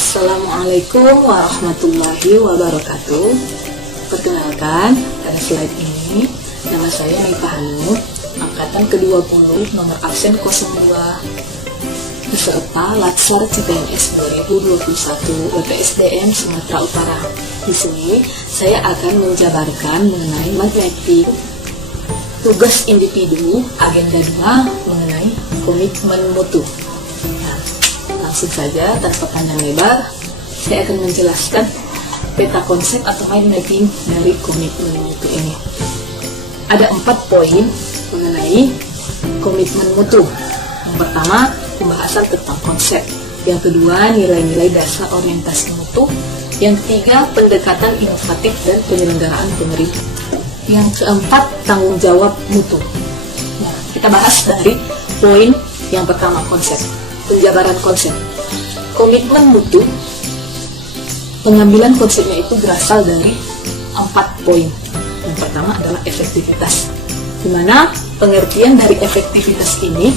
Assalamualaikum warahmatullahi wabarakatuh. Perkenalkan, pada slide ini nama saya Naifa Hanud, angkatan ke-20, nomor absen 02, peserta Latsar CPNS 2021 BPSDM Sumatera Utara. Di sini saya akan menjabarkan mengenai matematik, tugas individu, agenda 2 mengenai komitmen mutu. Langsung saja, tanpa panjang lebar, saya akan menjelaskan peta konsep atau mind mapping dari komitmen mutu ini. Ada 4 poin mengenai komitmen mutu. Yang pertama, pembahasan tentang konsep. Yang kedua, nilai-nilai dasar orientasi mutu. Yang ketiga, pendekatan inovatif dan penyelenggaraan pemerintah. Yang keempat, tanggung jawab mutu. Nah, kita bahas dari poin yang pertama, konsep. Penjabaran konsep. Komitmen mutu, pengambilan konsepnya itu berasal dari 4 poin. Yang pertama adalah efektivitas, di mana pengertian dari efektivitas ini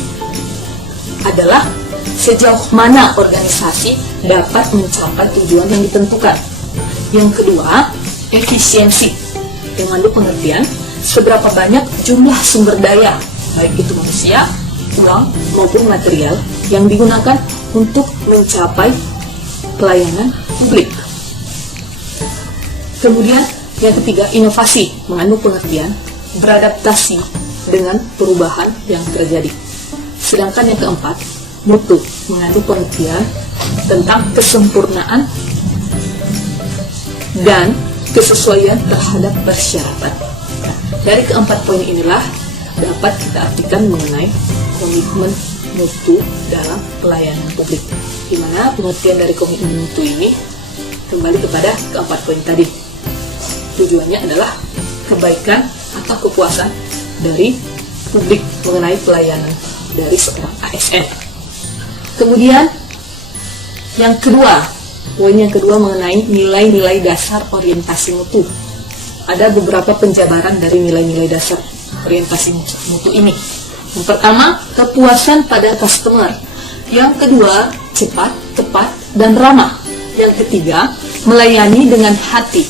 adalah sejauh mana organisasi dapat mencapai tujuan yang ditentukan. Yang kedua, efisiensi, yang mengandung pengertian seberapa banyak jumlah sumber daya, baik itu manusia, uang maupun material, yang digunakan untuk mencapai pelayanan publik. Kemudian yang ketiga, inovasi, mengandung pengertian beradaptasi dengan perubahan yang terjadi. Sedangkan yang keempat, mutu, mengandung pengertian tentang kesempurnaan dan kesesuaian terhadap persyaratan. Nah, dari keempat poin inilah dapat kita artikan mengenai komitmen mutu dalam pelayanan publik, di mana pengertian dari komitmen mutu ini kembali kepada keempat poin tadi. Tujuannya adalah kebaikan atau kepuasan dari publik mengenai pelayanan dari seorang ASN. Kemudian yang kedua, poin yang kedua mengenai nilai-nilai dasar orientasi mutu. Ada beberapa penjabaran dari nilai-nilai dasar orientasi mutu ini. Yang pertama, kepuasan pada customer. Yang kedua, cepat, tepat, dan ramah. Yang ketiga, melayani dengan hati.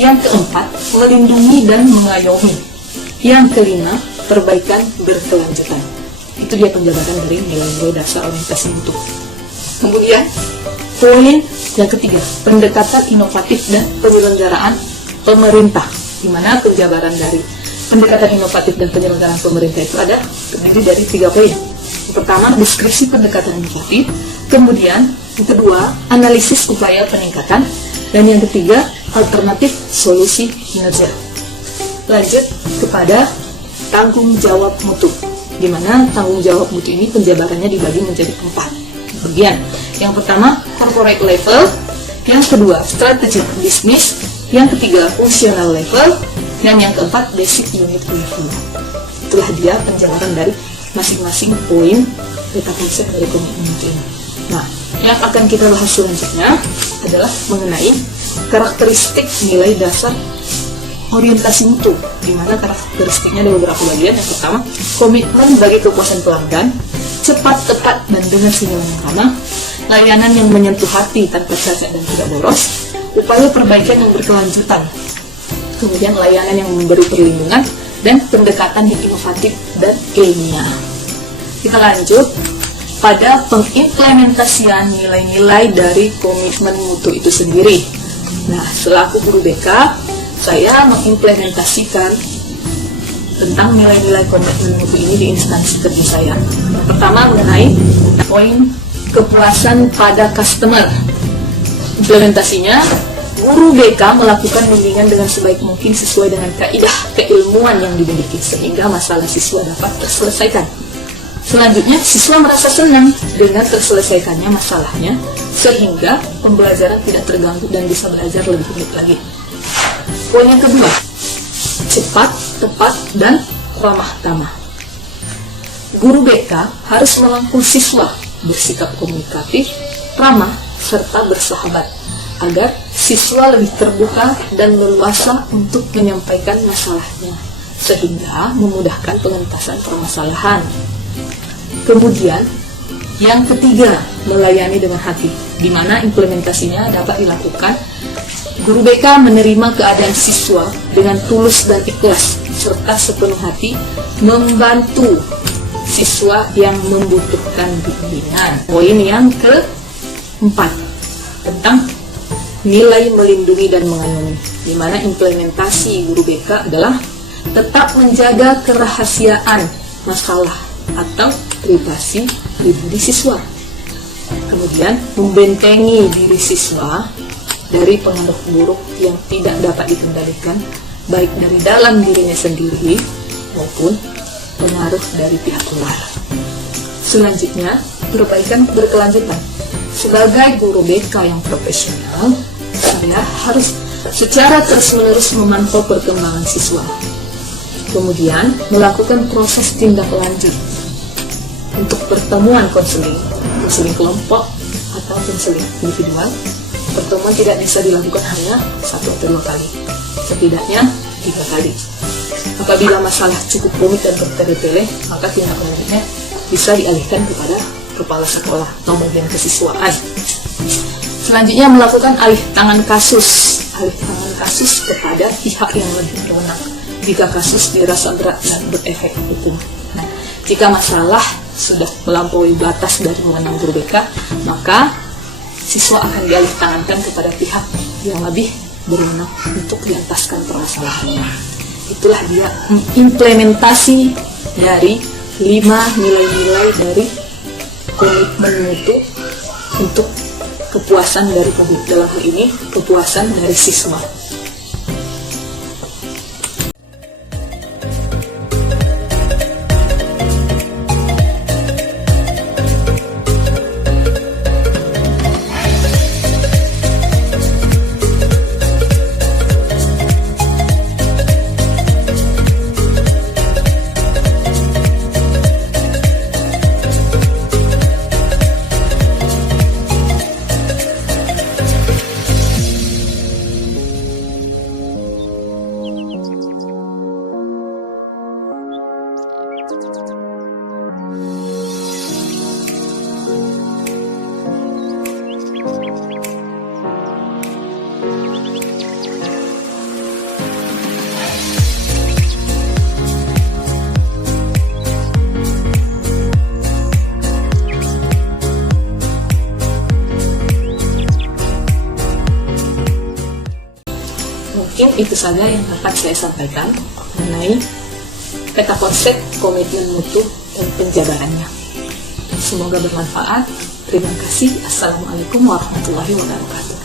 Yang keempat, melindungi dan mengayomi. Yang kelima, perbaikan berkelanjutan. Itu dia penjabaran dari nilai-nilai dasar orientasi mutu. Kemudian, poin yang ketiga, pendekatan inovatif dan penyelenggaraan pemerintah, di mana penjabaran dari pendekatan inovatif dan penyelenggaraan pemerintah itu ada terdiri dari 3 poin. Yang pertama, deskripsi pendekatan inovatif. Kemudian, yang kedua, analisis upaya peningkatan. Dan yang ketiga, alternatif solusi kinerja. Lanjut kepada tanggung jawab mutu, di mana tanggung jawab mutu ini penjabarannya dibagi menjadi 4 bagian. Yang pertama, corporate level. Yang kedua, strategic business. Yang ketiga, functional level. Dan yang keempat, basic unit level. Itulah dia penjabaran dari masing-masing poin peta konsep dari komitmen mutu ini. Nah, yang akan kita bahas selanjutnya adalah mengenai karakteristik nilai dasar orientasi mutu, di mana karakteristiknya ada beberapa bagian. Yang pertama, komitmen bagi kepuasan pelanggan, cepat, tepat, dan dengan sinyal yang ramah, layanan yang menyentuh hati tanpa cacat dan tidak boros, upaya perbaikan yang berkelanjutan, kemudian layanan yang memberi perlindungan, dan pendekatan yang inovatif dan ilmiah. Kita lanjut pada pengimplementasian nilai-nilai dari komitmen mutu itu sendiri. Nah, selaku guru BK, saya mengimplementasikan tentang nilai-nilai komitmen mutu ini di instansi kerja saya. Yang pertama, mengenai poin kepuasan pada customer. Implementasinya, guru BK melakukan bimbingan dengan sebaik mungkin sesuai dengan kaidah keilmuan yang dimiliki, sehingga masalah siswa dapat terselesaikan. Selanjutnya, siswa merasa senang dengan terselesaikannya masalahnya, sehingga pembelajaran tidak terganggu dan bisa belajar lebih baik lagi. Poin yang kedua, cepat, tepat, dan ramah tamah. Guru BK harus merangkul siswa, bersikap komunikatif, ramah, serta bersahabat, agar siswa lebih terbuka dan leluasa untuk menyampaikan masalahnya, sehingga memudahkan pengentasan permasalahan. Kemudian, yang ketiga, melayani dengan hati. di mana implementasinya dapat dilakukan. Guru BK menerima keadaan siswa dengan tulus dan ikhlas serta sepenuh hati membantu siswa yang membutuhkan bimbingan. Poin yang keempat tentang nilai melindungi dan mengayomi, di mana implementasi guru BK adalah tetap menjaga kerahasiaan masalah atau privasi siswa. Kemudian membentengi diri siswa dari pengaruh buruk yang tidak dapat dikendalikan, baik dari dalam dirinya sendiri maupun pengaruh dari pihak luar. Selanjutnya, perbaikan berkelanjutan. Sebagai guru BK yang profesional, saya harus secara terus-menerus memantau perkembangan siswa. Kemudian, melakukan proses tindak lanjut untuk pertemuan konseling kelompok atau konseling individual. Pertemuan tidak bisa dilakukan hanya 1 atau 2 kali, setidaknya 3 kali. Apabila masalah cukup rumit dan bertele-tele, maka tindak lanjutnya bisa dialihkan kepada kepala sekolah atau bagian kesiswaan. Selanjutnya, melakukan alih tangan kasus kepada pihak yang lebih berwenang jika kasus dirasa berat dan berefek hukum. Nah, jika masalah sudah melampaui batas dari wewenang guru BK, maka siswa akan dialih tangankan kepada pihak yang lebih berwenang untuk diataskan permasalahannya. Itulah dia implementasi dari 5 nilai-nilai dari komitmen mutu untuk kepuasan dari publik, dalam hal ini kepuasan dari siswa. Mungkin itu saja yang dapat saya sampaikan mengenai peta konsep komitmen mutu dan penjabarannya. Semoga bermanfaat. Terima kasih. Assalamualaikum warahmatullahi wabarakatuh.